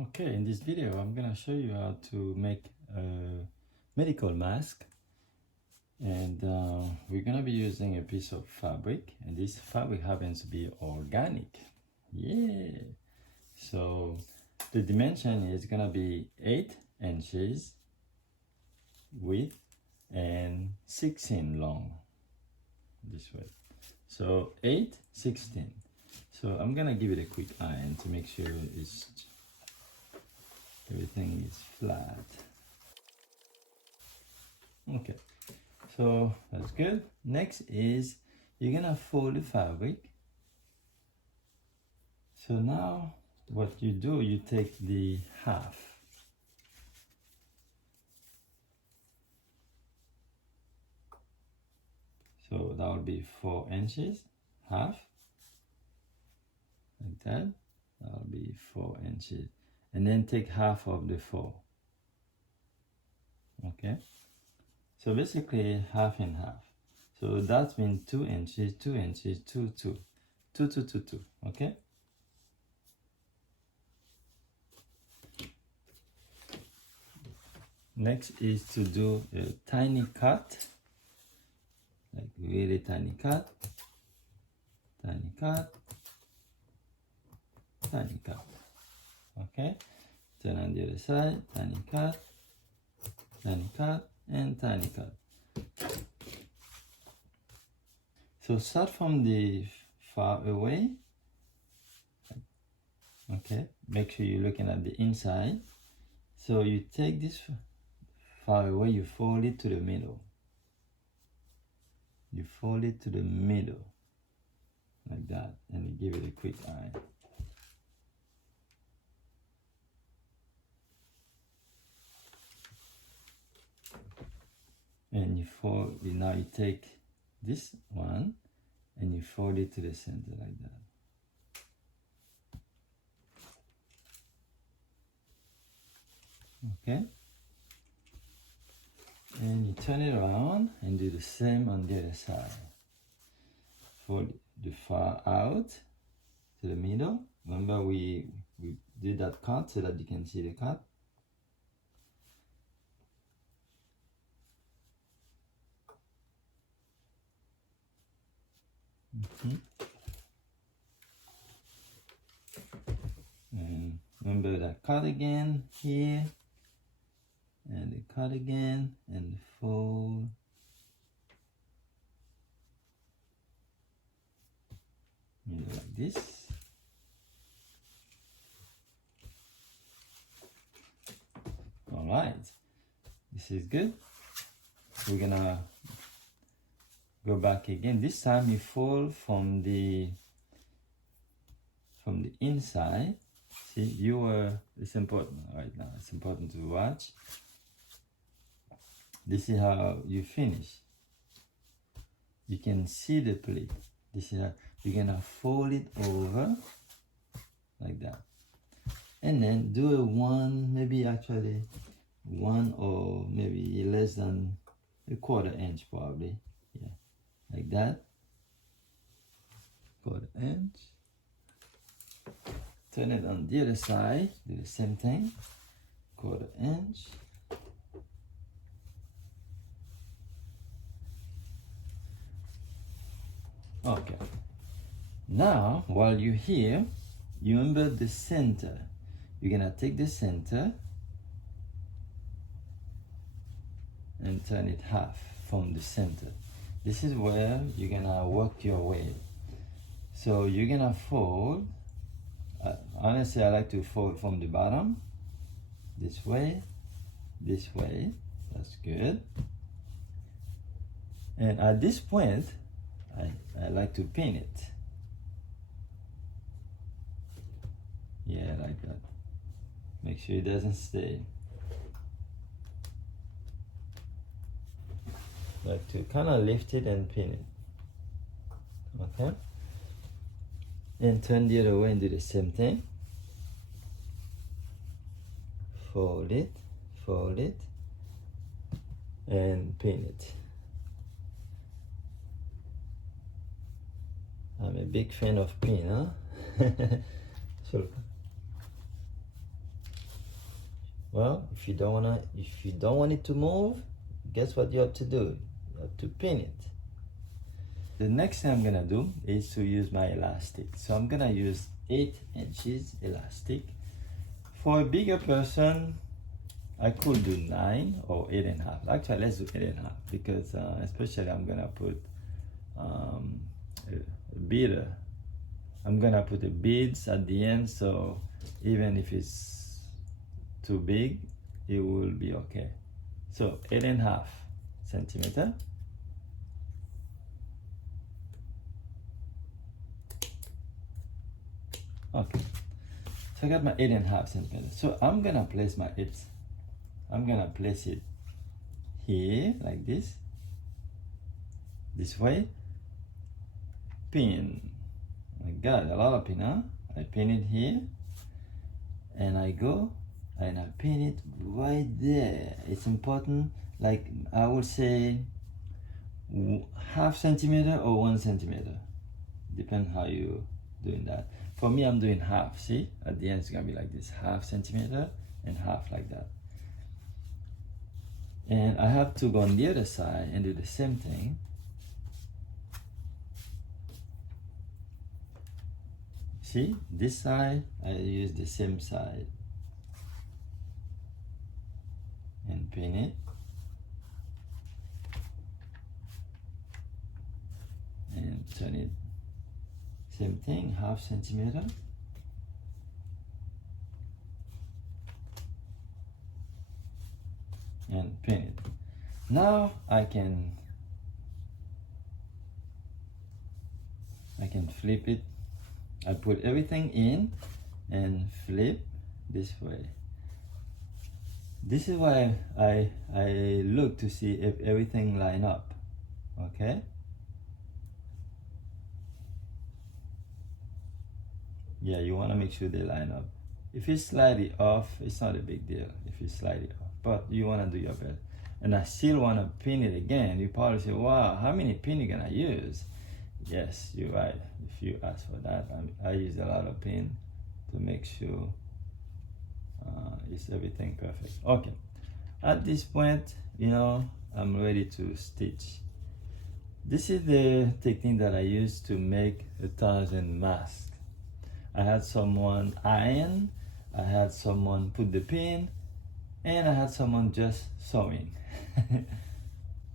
Okay, in this video I'm gonna show you how to make a medical mask, and we're gonna be using a piece of fabric, and this fabric happens to be organic. Yeah, so the dimension is gonna be 8 inches width and 16 long, this way. So 8, 16. So I'm gonna give it a quick iron to make sure everything is flat. Okay, so that's good. Next is you're gonna fold the fabric. So now what you do, you take the half. So that would be 4 inches, half, like that. That'll be 4 inches. And then take half of the 4. Okay? So basically half and half. So that's been 2 inches, 2 inches, 2, 2. 2, 2, 2, 2. Okay? Next is to do a tiny cut. Like really tiny cut. Tiny cut. Tiny cut. Okay? Turn on the other side. Tiny cut. Tiny cut. And tiny cut. So start from the far away. Okay, make sure you're looking at the inside. So you take this far away, you fold it to the middle. You fold it to the middle, like that, and you give it a quick iron. And you fold it, now you take this one and you fold it to the center like that. Okay, and you turn it around and do the same on the other side. Fold the far out to the middle. Remember we did that cut so that you can see the cut. And remember that cut again here, and the cut again, and fold. Like this. All right, this is good. We're gonna go back again. This time you fold from the inside. See, it's important right now. It's important to watch. This is how you finish. You can see the pleat. This is how you're gonna fold it over like that. And then do a one, maybe actually 1 or maybe less than a 1/4 inch probably. Yeah, like that. 1/4 inch. Turn it on the other side, do the same thing. 1/4 inch. Okay. Now, while you're here, you remember the center. You're gonna take the center and turn it half from the center. This is where you're gonna work your way. So you're gonna fold. Honestly, I like to fold from the bottom. This way. That's good. And at this point, I like to pin it. Yeah, like that. Make sure it doesn't stay. Like to kind of lift it and pin it. Okay? And turn the other way and do the same thing. Fold it, and pin it. I'm a big fan of pin, huh? So, Well, if you don't want it to move, guess what you have to do? You have to pin it. The next thing I'm gonna do is to use my elastic. So I'm gonna use 8 inches elastic. For a bigger person, I could do 9 or 8.5. Actually, let's do 8.5 because especially I'm gonna put a beader. I'm gonna put the beads at the end, so even if it's too big, it will be okay. So 8.5 centimeter. Okay, so I got my 8.5 centimeters. So I'm gonna place my hips. I'm gonna place it here like this way. Pin. I got a lot of pin, huh? I pin it here, and I go and I pin it right there. It's important, like I would say 0.5 centimeter or 1 centimeter, depend how you doing that. For me, I'm doing half. See, at the end it's gonna be like this, 0.5 centimeter and half like that. And I have to go on the other side and do the same thing. See, this side, I use the same side and pin it. And turn it, same thing, 0.5 centimeter. And pin it. Now I can flip it. I put everything in and flip this way. This is why I look to see if everything line up. Okay. Yeah, you want to make sure they line up. If it's slightly off, it's not a big deal if it's slightly off, but you want to do your best. And I still want to pin it again. You probably say, wow, how many pin you gonna use? Yes, you're right. If you ask for that, I use a lot of pin to make sure it's everything perfect. Okay, at this point, you know, I'm ready to stitch. This is the technique that I use to make 1,000 masks. I had someone iron, I had someone put the pin, and I had someone just sewing.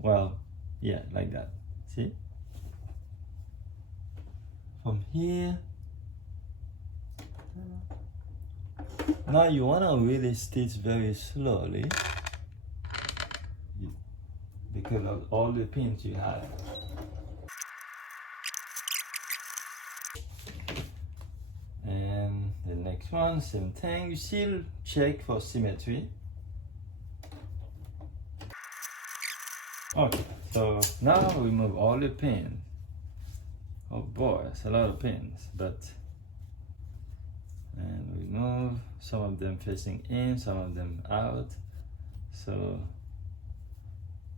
Well, yeah, like that. See? From here. Now you want to really stitch very slowly because of all the pins you have. And the next one, same thing. You still check for symmetry. Okay, so now we remove all the pins. Oh boy, it's a lot of pins, and we move some of them facing in, some of them out. So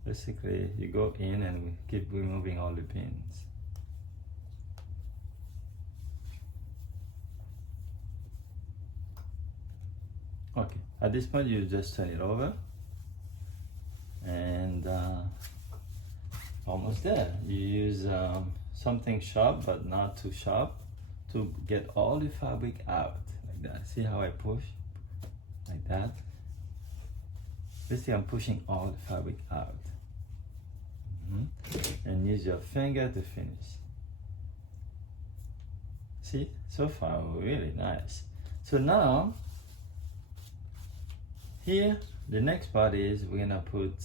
basically you go in and we keep removing all the pins. Okay, at this point you just turn it over and almost there. You use something sharp but not too sharp to get all the fabric out like that. See how I push like that? Basically I'm pushing all the fabric out. And use your finger to finish. See, so far really nice. So now here the next part is we're gonna put,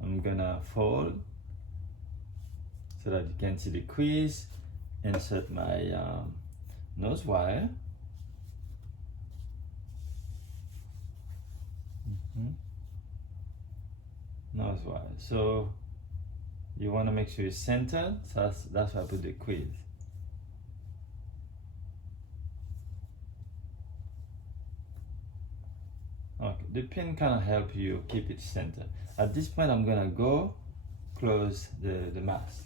I'm gonna fold so that you can see the crease, insert my nose wire. Nose wire. So you want to make sure it's centered, so that's why I put the crease. Okay, the pin kind of help you keep it centered. At this point I'm gonna go close the mask.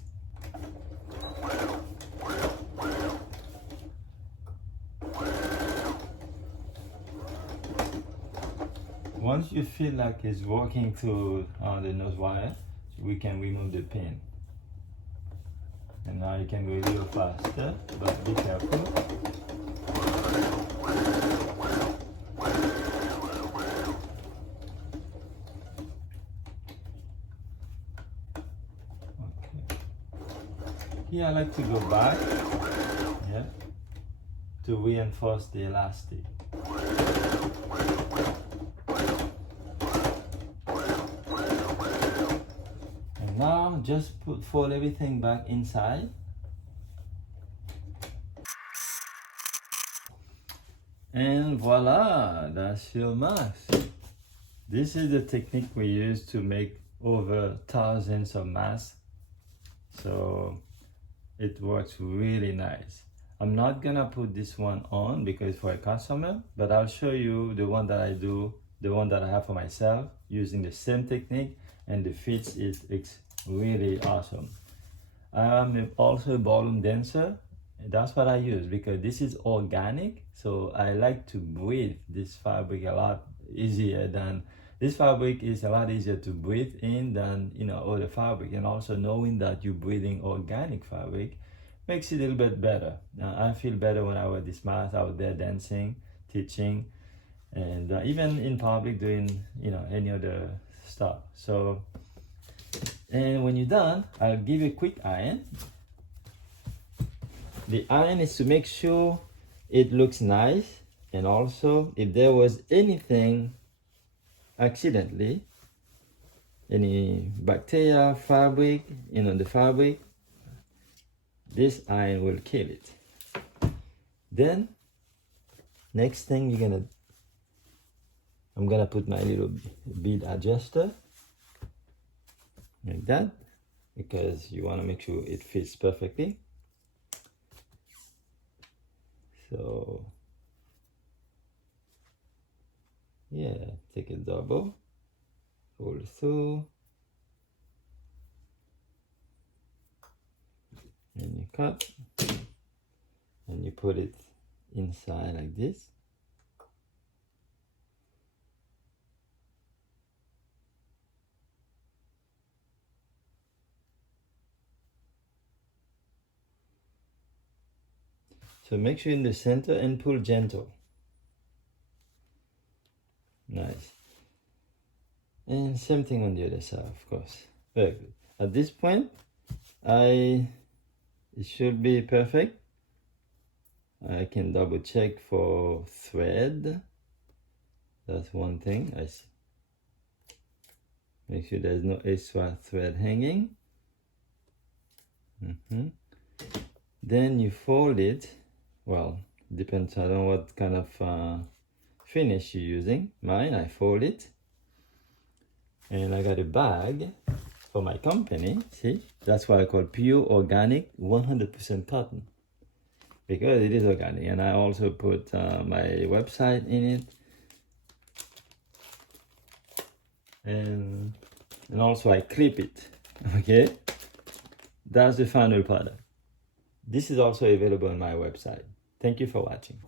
Once you feel like it's working through the nose wire, we can remove the pin. And now you can go a little faster, but be careful. Okay. Here I like to go back, yeah, to reinforce the elastic. And now just fold everything back inside. And voila, that's your mask. This is the technique we use to make over thousands of masks. So it works really nice. I'm not gonna put this one on because for a customer, but I'll show you the one that I do, the one that I have for myself using the same technique, and the fit is really awesome. I'm also a balloon dancer. That's what I use because this is organic, so I like to breathe this fabric a lot easier than this fabric is a lot easier to breathe in than other fabric. And also knowing that you're breathing organic fabric makes it a little bit better. I feel better when I wear this mask out there dancing, teaching, and even in public doing any other stuff. So, and when you're done, I'll give you a quick iron. The iron is to make sure it looks nice, and also if there was anything accidentally, any bacteria, fabric, the fabric, this iron will kill it. Then next thing I'm gonna put my little bead adjuster like that, because you want to make sure it fits perfectly. So yeah, take a double, pull through, and you cut, and you put it inside like this. So make sure in the center and pull gentle. Nice. And same thing on the other side, of course. Very good. At this point, it should be perfect. I can double check for thread. That's one thing. I see. Make sure there's no extra thread hanging. Then you fold it. Well, depends on what kind of finish you're using. Mine, I fold it. And I got a bag for my company. See, that's why I call pure organic 100% cotton, because it is organic. And I also put my website in it, and also I clip it. Okay, that's the final product. This is also available on my website. Thank you for watching.